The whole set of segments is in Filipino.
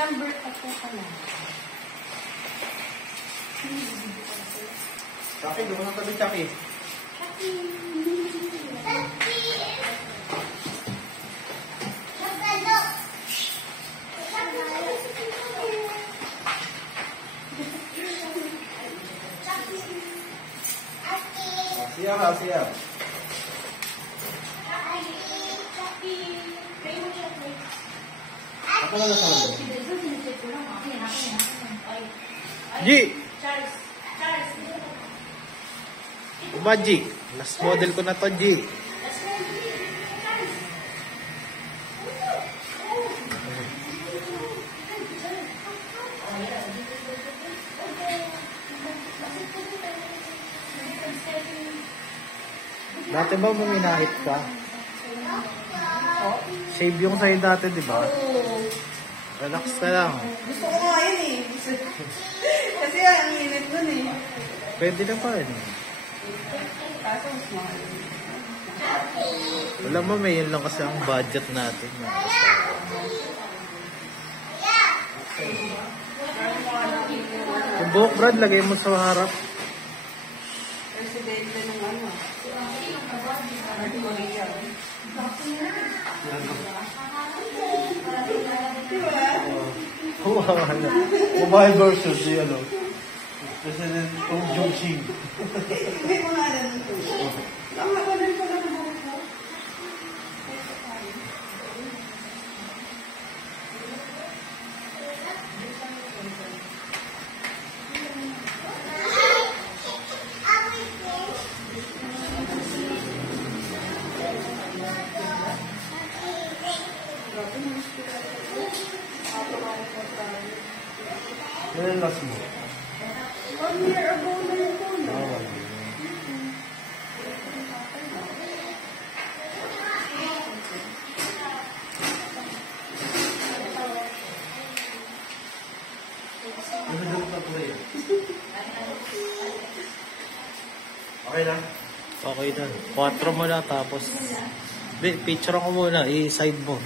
number ako pala. Chucky, doon na tabi, Chucky. Siap, siap. Apa lagi sama? Ji. Uba, Ji. Last model ko na to, Ji. Dati ba maminahit ka? Shave yung sa'yo dati, di ba? Relax ka lang. Gusto ko nga yun eh. Kasi ang minute nun eh. Pwede na pa rin. Kaso mas mahal. Wala mo, may yun lang kasi ang budget natin. Yung buhok, Brad, lagay mo sa harap. Presidente ng ano. Maria. Wow, ano. Mobile version, si ano. President Ong Jong-ching. Hindi ko nga alam ito. Ang makalan ko lang buhok mo. Ano last mo? 1 year ago na yun po. Okay na? Okay na. 4 mo na tapos picture ko muna, i-side mo.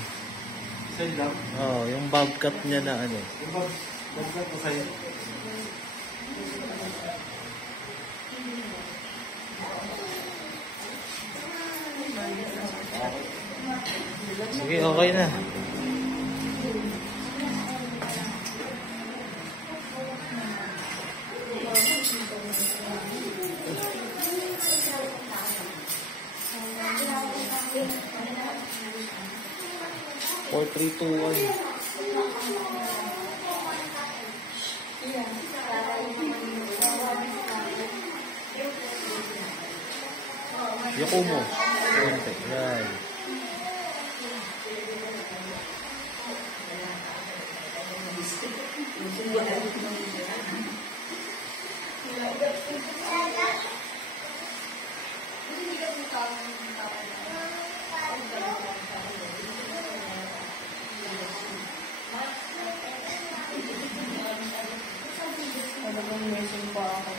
Side lang? Oo, yung bob cut niya na ano. Yung bob cut ko sa'yo. Sige, okay na. Four, 3, 2, 1. Yoko mo. Yan. Talagang mesin pa ako.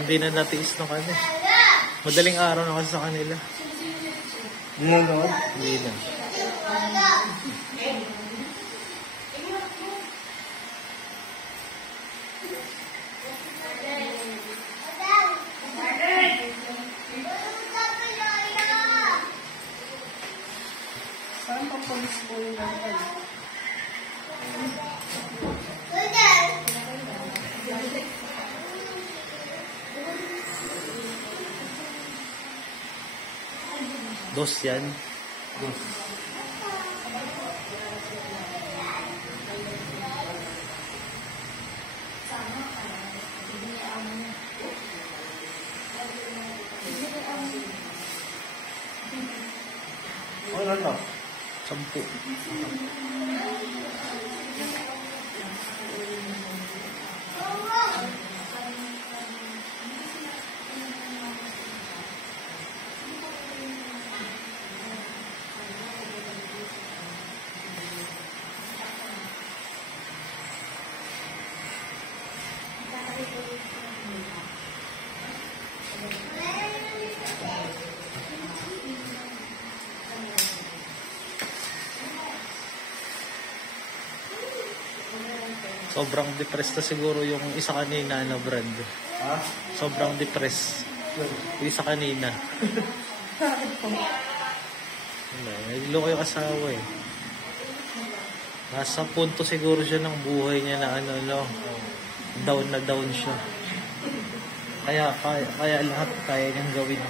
Hindi na natiis na kami. Madaling araw na kasi sa kanila. Hindi na. Hindi na. Saan pa police po yung ganyan? Dos yan. Dos. Wala na. 10. Sobrang depressed na siguro yung isa kanina na brand. Ha? Sobrang depressed. Yung isa kanina. Wala, niloko yung asawa eh. Nasa punto siguro siya ng buhay niya na down na down siya. Kaya lahat kaya niyang gawin.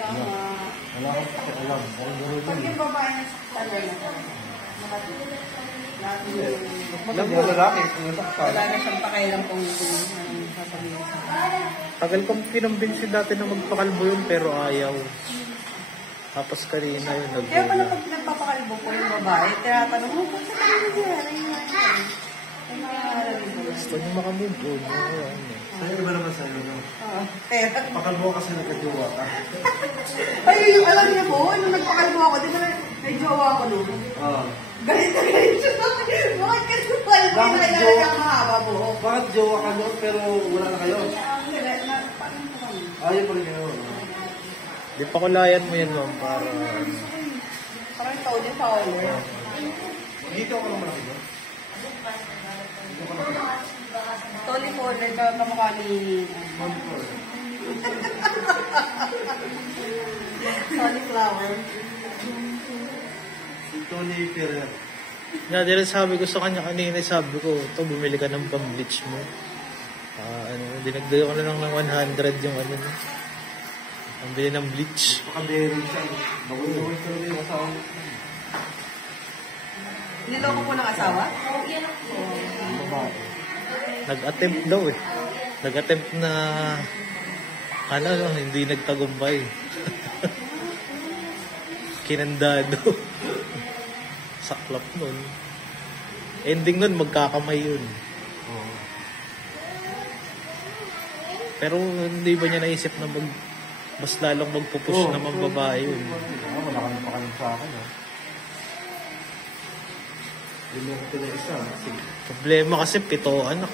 Tama. Wala akong pakialam. Pag yung babae na saktan Maganda yung lalaki. wala na siyang pakialam kung anong sasabihin sa akin. Tagal kong kinumbinsi dati na magpakalbo yun pero ayaw. Tapos kanina yun Kaya pala nag-gula. pag nagpapakalbo ko yung babae, tinatanong mo, kung saan ka nangyari yan? Ay, nakakalalim ko. Gusto niyo makamove on. Sa'yo iba naman sa'yo, no? Oo. Pero, Pakalbo kasi nagkajowa ka. ay, yung alam niyo po, nung nagpakalbo ako, di ba may jowa ako noon? Oo. Galit na galit siya sa akin. Bakit ka nagpakalbo? Bakit Kailangan jowa? niya ang mahaba buhok. Bakit jowa ka noon pero wala na kayo? Paano po kami? Ayaw pa rin kayo. Di pa kulayan mo yan, ma'am, para... Parang Tony Fowler. Dito ako naman ako. Tony Fowler, kamukha ni... Tony Flower. Si Tony Ferrer. Na, dahil sabi ko sa kanya kanina, sabi ko, ito, bumili ka ng pang-bleach mo. Dinagdayo ko na lang ng 100 yung ano mo. Ang bili ng bleach. Pakabering siya. Bagoy-bagoy talaga yung asawa. Niloko po ng asawa? Babae. Nag-attempt daw eh. Nag-attempt na hindi nagtagumpay. Kinandado. Saklap nun. Ending nun, magkakamay yun. Oo. Pero hindi ba niya naisip na mas lalong magpupush naman babae yun. Wala ka na pakalim sa akin, ha? Ilong ko na isa. Sige. Problema kasi 7 anak.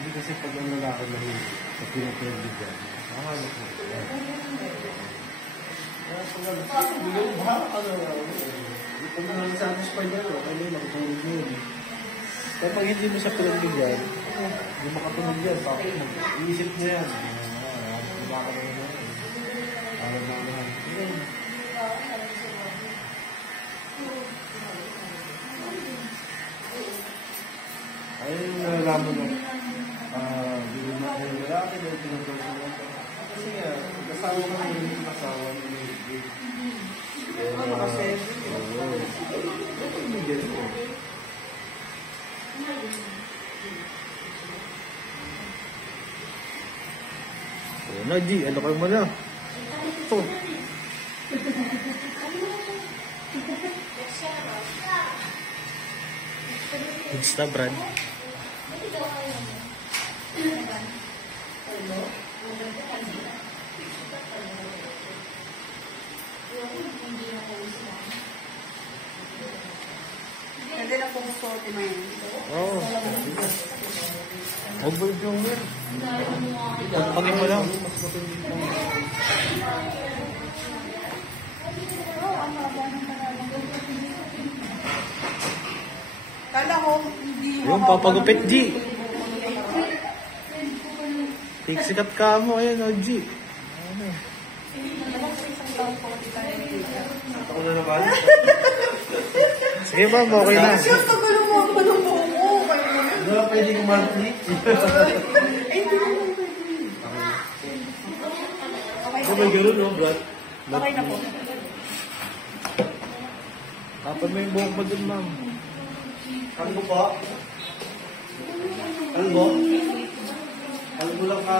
Hindi kasi pag ang lalaki mahirap, pag pinapinagbigyan, nakahanap mo. Kaya pag bigyan mo ba? Pag nang-satisfy niya, ano lang, tulog mo yun. Kaya pag hindi mo siya pinagbigyan, hindi makatulog yan. Tapos iisip niya yan. Baka na yan. Alam na naman. Ayun yung nalalaman mo. Bigyan mo ako yung lalaki, dahil pinagdawin mo. Kasi nga, kasawa ka na yung kasawa mo yung Kasi, bigyan mo. Oo na, G. Ano kayo mo na? Ito. Insta brand. pwede lang po susuotin mo yun. Oo. Over yung wear. Pagpagin mo lang. Kala ko, hindi Yung papagupit, G. Sikat ka mo. Ayan, o, G. Ano? Ako na naman. Sige, ma'am. Okay na. Siya, tagal mo ako ng buhok ko. Hindi na pwede kumanti. Ay, hindi naman pwede. Okay Ano ba gano'n, no, Brad? Okay na po. Tapon mo yung buhok mo dun, ma'am. Kalbo pa? Kalbo? Kalbo lang ka.